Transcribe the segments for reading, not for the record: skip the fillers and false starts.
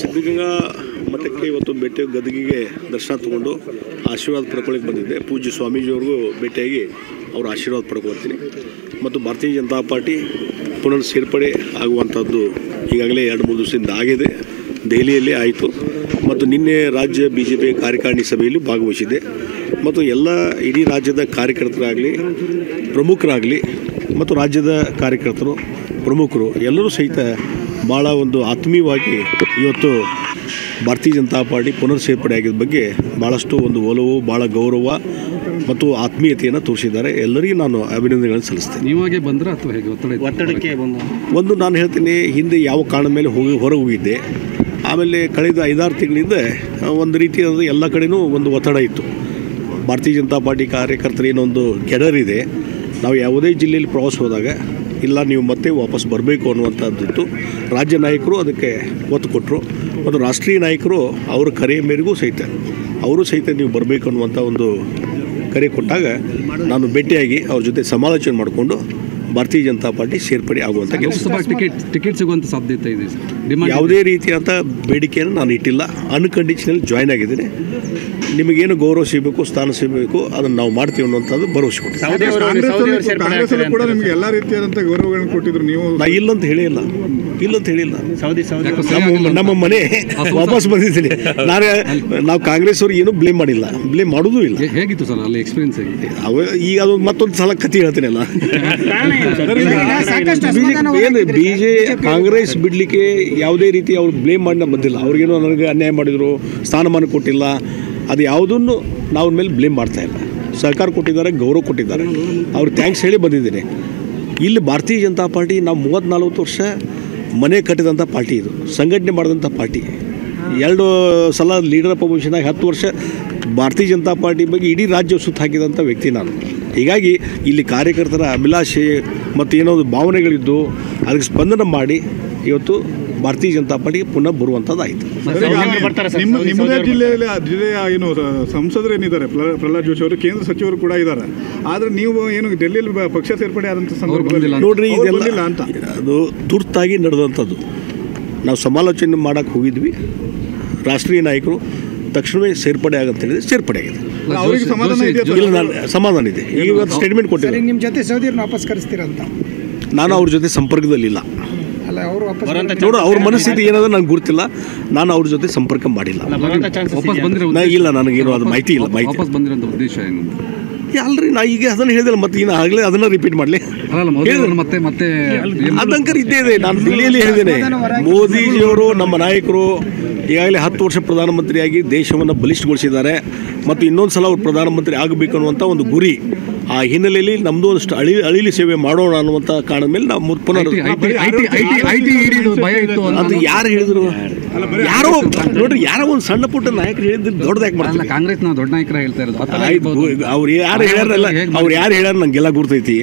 ಸಿದ್ಧಗಂಗಾ ಮಠಕ್ಕೆ ಇವತ್ತು ಭೇಟಿ ಗದಗಿಗೆ ದರ್ಶನ ತಗೊಂಡು ಆಶೀರ್ವಾದ ಪಡ್ಕೊಳ್ಳಿಕ್ಕೆ ಬಂದಿದ್ದೆ. ಪೂಜ್ಯ ಸ್ವಾಮೀಜಿಯವ್ರಿಗೂ ಭೇಟಿಯಾಗಿ ಅವರ ಆಶೀರ್ವಾದ ಪಡ್ಕೊಳ್ತೀನಿ. ಮತ್ತು ಭಾರತೀಯ ಜನತಾ ಪಾರ್ಟಿ ಪುನರ್ ಸೇರ್ಪಡೆ ಆಗುವಂಥದ್ದು ಈಗಾಗಲೇ 2-3 ದಿವಸದಿಂದ ಆಗಿದೆ. ದೆಹಲಿಯಲ್ಲಿ ಆಯಿತು ಮತ್ತು ನಿನ್ನೆ ರಾಜ್ಯ BJP ಕಾರ್ಯಕಾರಿಣಿ ಸಭೆಯಲ್ಲಿ ಭಾಗವಹಿಸಿದೆ. ಮತ್ತು ಎಲ್ಲ ಇಡೀ ರಾಜ್ಯದ ಕಾರ್ಯಕರ್ತರಾಗಲಿ, ಪ್ರಮುಖರಾಗಲಿ ಮತ್ತು ರಾಜ್ಯದ ಕಾರ್ಯಕರ್ತರು, ಪ್ರಮುಖರು ಎಲ್ಲರೂ ಸಹಿತ ಭಾಳ ಒಂದು ಆತ್ಮೀಯವಾಗಿ ಇವತ್ತು ಭಾರತೀಯ ಜನತಾ ಪಾರ್ಟಿ ಪುನರ್ ಸೇರ್ಪಡೆ ಆಗಿದ್ದ ಬಗ್ಗೆ ಭಾಳಷ್ಟು ಒಂದು ಒಲವು, ಭಾಳ ಗೌರವ ಮತ್ತು ಆತ್ಮೀಯತೆಯನ್ನು ತೋರಿಸಿದ್ದಾರೆ. ಎಲ್ಲರಿಗೂ ನಾನು ಅಭಿನಂದನೆಗಳನ್ನು ಸಲ್ಲಿಸ್ತೇನೆ. ನೀವಾಗೆ ಬಂದರೆ ಅಥವಾ ಹೇಗೆ ಒತ್ತಡಕ್ಕೆ ಒಂದು ನಾನು ಹೇಳ್ತೀನಿ, ಹಿಂದೆ ಯಾವ ಕಾರಣದ ಮೇಲೆ ಹೊರಗೆ ಹೋಗಿದ್ದೆ. ಆಮೇಲೆ ಕಳೆದ 5-6 ತಿಂಗಳಿಂದ ಒಂದು ರೀತಿಯಾದ ಎಲ್ಲ ಕಡೆಯೂ ಒಂದು ಒತ್ತಡ ಇತ್ತು. ಭಾರತೀಯ ಜನತಾ ಪಾರ್ಟಿ ಕಾರ್ಯಕರ್ತರು ಏನೊಂದು ಕೆಡರಿದೆ. ನಾವು ಯಾವುದೇ ಜಿಲ್ಲೆಯಲ್ಲಿ ಪ್ರವಾಸ ಹೋದಾಗ ಇಲ್ಲ ನೀವು ಮತ್ತೆ ವಾಪಸ್ ಬರಬೇಕು ಅನ್ನುವಂಥದ್ದಿತ್ತು. ರಾಜ್ಯ ನಾಯಕರು ಅದಕ್ಕೆ ಒತ್ತು ಕೊಟ್ಟರು ಮತ್ತು ರಾಷ್ಟ್ರೀಯ ನಾಯಕರು ಅವರ ಕರೆಯ ಮೇರೆಗೂ ಅವರು ಸಹಿತ ನೀವು ಬರಬೇಕು ಅನ್ನುವಂಥ ಒಂದು ಕರೆ ಕೊಟ್ಟಾಗ ನಾನು ಭೇಟಿಯಾಗಿ ಅವ್ರ ಜೊತೆ ಸಮಾಲೋಚನೆ ಮಾಡಿಕೊಂಡು ಭಾರತೀಯ ಜನತಾ ಪಾರ್ಟಿ ಸೇರ್ಪಡೆ ಆಗುವಂಥ ಟಿಕೆಟ್ ಸಿಗುವಂಥ ಸಾಧ್ಯತೆ ಇದೆ. ಯಾವುದೇ ರೀತಿಯಾದ ಬೇಡಿಕೆಯನ್ನು ನಾನು ಇಟ್ಟಿಲ್ಲ. ಅನ್ಕಂಡೀಷನಲ್ ಜಾಯ್ನ್ ಆಗಿದ್ದೀನಿ. ನಿಮಗೇನು ಗೌರವ ಸಿಗಬೇಕು, ಸ್ಥಾನ ಸಿಗಬೇಕು, ಅದನ್ನು ನಾವು ಮಾಡ್ತೀವಿ ಅನ್ನುವಂಥದ್ದು ಭರವಸೆ ಕೊಟ್ಟಿದ್ದೀನಿ. ಕೂಡ ನಿಮಗೆ ಎಲ್ಲ ರೀತಿಯಾದಂಥ ಗೌರವಗಳನ್ನು ಕೊಟ್ಟಿದ್ರು. ನೀವು ನಾ ಇಲ್ಲಂತ ಹೇಳಿಲ್ಲ. ನಮ್ಮ ಮನೆ ವಾಪಸ್ ಬಂದಿದ್ದೀನಿ. ನಾವು ಕಾಂಗ್ರೆಸ್ ಅವ್ರಿಗೆ ಏನೂ ಬ್ಲೇಮ್ ಮಾಡಿಲ್ಲ, ಬ್ಲೇಮ್ ಮಾಡೋದು ಇಲ್ಲ. ಹೇಗಿತ್ತು ಸರ್ ಅಲ್ಲಿ ಎಕ್ಸ್ಪೀರಿಯನ್ಸ್? ಈಗ ಅದೊಂದು ಮತ್ತೊಂದು ಸಲ ಕತೆ ಹೇಳ್ತೀನಲ್ಲ. ಕಾಂಗ್ರೆಸ್ ಬಿಡಲಿಕ್ಕೆ ಯಾವುದೇ ರೀತಿ ಅವ್ರು ಬ್ಲೇಮ್ ಮಾಡಿ ಬಂದಿಲ್ಲ. ಅವ್ರಿಗೇನೋ ನನಗೆ ಅನ್ಯಾಯ ಮಾಡಿದರು, ಸ್ಥಾನಮಾನ ಕೊಟ್ಟಿಲ್ಲ, ಅದು ಯಾವುದನ್ನು ನಾವು ಮೇಲೆ ಬ್ಲೇಮ್ ಮಾಡ್ತಾಯಿಲ್ಲ. ಸಹಕಾರ ಕೊಟ್ಟಿದ್ದಾರೆ, ಗೌರವ ಕೊಟ್ಟಿದ್ದಾರೆ, ಅವ್ರಿಗೆ ಥ್ಯಾಂಕ್ಸ್ ಹೇಳಿ ಬಂದಿದ್ದೀನಿ. ಇಲ್ಲಿ ಭಾರತೀಯ ಜನತಾ ಪಾರ್ಟಿ ನಾವು 30-40 ವರ್ಷ ಮನೆ ಕಟ್ಟಿದಂಥ ಪಾರ್ಟಿ, ಇದು ಸಂಘಟನೆ ಮಾಡಿದಂಥ ಪಾರ್ಟಿ. 2 ಸಲ ಲೀಡರ್ ಆಫ್ ಅಪೋಸಿಷನಾಗಿ 10 ವರ್ಷ ಭಾರತೀಯ ಜನತಾ ಪಾರ್ಟಿ ಬಗ್ಗೆ ಇಡೀ ರಾಜ್ಯ ಸುತ್ತ ಹಾಕಿದಂಥ ವ್ಯಕ್ತಿ ನಾನು. ಹೀಗಾಗಿ ಇಲ್ಲಿ ಕಾರ್ಯಕರ್ತರ ಅಭಿಲಾಷೆ ಮತ್ತು ಏನೋ ಭಾವನೆಗಳಿದ್ದು ಅದಕ್ಕೆ ಸ್ಪಂದನೆ ಮಾಡಿ ಇವತ್ತು ಭಾರತೀಯ ಜನತಾ ಪಾರ್ಟಿಗೆ ಪುನಃ ಬರುವಂಥದ್ದಾಯಿತು. ನಿಮ್ಮದೇ ಜಿಲ್ಲೆಯ ಏನು ಸಂಸದರು ಏನಿದ್ದಾರೆ, ಪ್ರಹ್ಲಾದ್ ಜೋಶಿ ಅವರು, ಕೇಂದ್ರ ಸಚಿವರು ಕೂಡ ಇದ್ದಾರೆ. ಆದರೆ ನೀವು ಏನು ಡೆಲ್ಲಿಯಲ್ಲಿ ಪಕ್ಷ ಸೇರ್ಪಡೆ ಆದಂಥ ಸಂದರ್ಭದಲ್ಲಿ ನೋಡ್ರಿ, ಇದೆಲ್ಲ ಅಂತ ಅದು ತುರ್ತಾಗಿ ನಡೆದಂಥದ್ದು. ನಾವು ಸಮಾಲೋಚನೆ ಮಾಡೋಕ್ಕೆ ಹೋಗಿದ್ವಿ. ರಾಷ್ಟ್ರೀಯ ನಾಯಕರು ತಕ್ಷಣವೇ ಸೇರ್ಪಡೆ ಆಗಂತ ಹೇಳಿದ್ರೆ ಸೇರ್ಪಡೆ ಆಗಿದೆ. ಅವರಿಗೆ ಸಮಾಧಾನ ಇದೆ. ಈಗ ಇವತ್ತು ಸ್ಟೇಟ್ಮೆಂಟ್ ಕೊಟ್ಟಿದ್ದಾರೆ. ನಿಮ್ಮ ಜೊತೆ ಸೌದಿಯವ್ರನ್ನ ವಾಪಸ್ ಕರೆಸ್ತೀರಂತ? ನಾನು ಅವ್ರ ಜೊತೆ ಸಂಪರ್ಕದಲ್ಲಿಲ್ಲ. ನೋಡು, ಅವ್ರ ಮನಸ್ಥಿತಿ ಏನದ ನನಗೆ ಗೊತ್ತಿಲ್ಲ. ನಾನು ಅವ್ರ ಜೊತೆ ಸಂಪರ್ಕ ಮಾಡಿಲ್ಲ. ಇಲ್ಲ, ನನಗೇನು ಅದು ಮಾಹಿತಿ ಇಲ್ಲ. ಉದ್ದೇಶ ಏನು ಅಲ್ರಿ, ನಾ ಈಗ ಅದನ್ನು ಹೇಳಿದಲ್ಲ, ಮತ್ತೆ ಇನ್ನು ಆಗಲೇ ಅದನ್ನು ರಿಪೀಟ್ ಮಾಡಲಿ. ಮತ್ತೆ ಅದಂಕರ್ ಇದ್ದೇ ಇದೆ. ನಾನು ದಿಲ್ಲಿಯಲ್ಲಿ ಹೇಳಿದ್ದೇನೆ, ಮೋದಿಜಿಯವರು ನಮ್ಮ ನಾಯಕರು ಈಗಾಗಲೇ 10 ವರ್ಷ ಪ್ರಧಾನಮಂತ್ರಿಯಾಗಿ ದೇಶವನ್ನು ಬಲಿಷ್ಠಗೊಳಿಸಿದ್ದಾರೆ ಮತ್ತು ಇನ್ನೊಂದು ಸಲ ಅವ್ರು ಪ್ರಧಾನಮಂತ್ರಿ ಆಗಬೇಕು ಅನ್ನುವಂಥ ಒಂದು ಗುರಿ. ಆ ಹಿನ್ನೆಲೆಯಲ್ಲಿ ನಮ್ಮದು ಒಂದಷ್ಟು ಅಳಿಲಿ ಸೇವೆ ಮಾಡೋಣ ಅನ್ನುವಂಥ ಕಾರಣದ ಮೇಲೆ ನಾವು ಪುನರ್ ಅದು ಯಾರು ಹೇಳಿದ್ರು? ಯಾರೋ ನೋಡ್ರಿ, ಯಾರೋ ಒಂದು ಸಣ್ಣ ಪುಟ್ಟ ನಾಯಕರು ಹೇಳಿದ್ರು ದೊಡ್ಡದಾಗಿ ಮಾಡ್ತಾರೆ. ಕಾಂಗ್ರೆಸ್ನ ದೊಡ್ಡ ನಾಯಕರ ಹೇಳ್ತಾ ಇರೋದು ಅವ್ರು ಯಾರು ಹೇಳ್ಯಾರಲ್ಲ, ಅವ್ರು ಯಾರು ಹೇಳ್ಯಾರ ನಂಗೆಲ್ಲ ಗುರ್ತೈತಿ.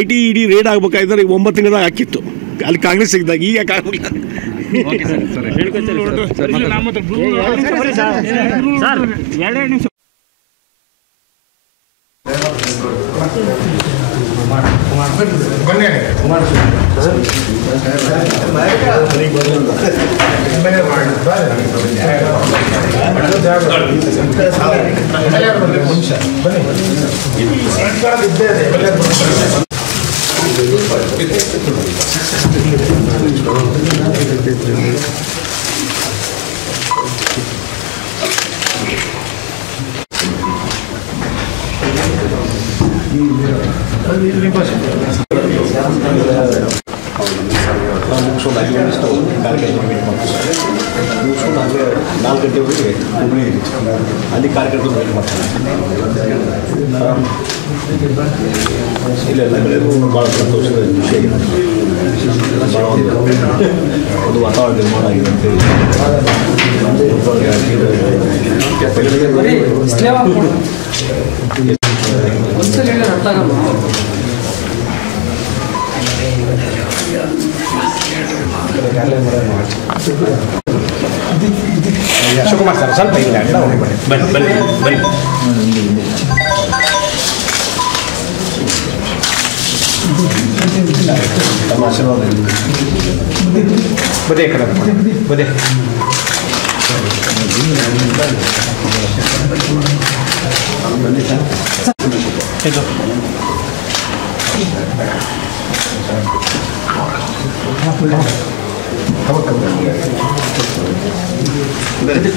IT ED ರೇಡ್ ಆಗ್ಬೇಕಾದ್ರೆ 9 ತಿಂಗಳದಾಗ ಹಾಕಿತ್ತು ಅಲ್ಲಿ ಕಾಂಗ್ರೆಸ್ ಇದ್ದಾಗ. ಈಗ ಯಾಕೆ ಆಗಲಿಲ್ಲ? ನಾಲ್ಕು ಗಂಟೆವರೆಗೆ ಅಲ್ಲಿ ಕಾರ್ಯಕರ್ತರು ವೇಟ್ ಮಾಡ್ತಾರೆ. ಇಲ್ಲೆಲ್ಲ ಕಡೆ ಭಾಳ ಸಂತೋಷದ ವಿಷಯ ಇದೆ. ಭಾಳ ಒಂದು ವಾತಾವರಣ ನಿರ್ಮಾಣ ಆಗಿದೆ ಅಂತೇಳಿ ಒಂದ್ಸಲ ಶಿವಕುಮಾರ್ ಸರ್ ಸ್ವಲ್ಪ ಇಲ್ಲ ಬನ್ನಿ ಬನ್ನಿ ಬನ್ನಿ ತಮ್ಮ ಆಶೀರ್ವಾದ ಬದೇ ಕಡೆ ಬದೇ ಇದು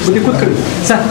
ಬುದ್ಧಿ ಕೂತ್ಕೊಳ್ಳಿ ಸರ್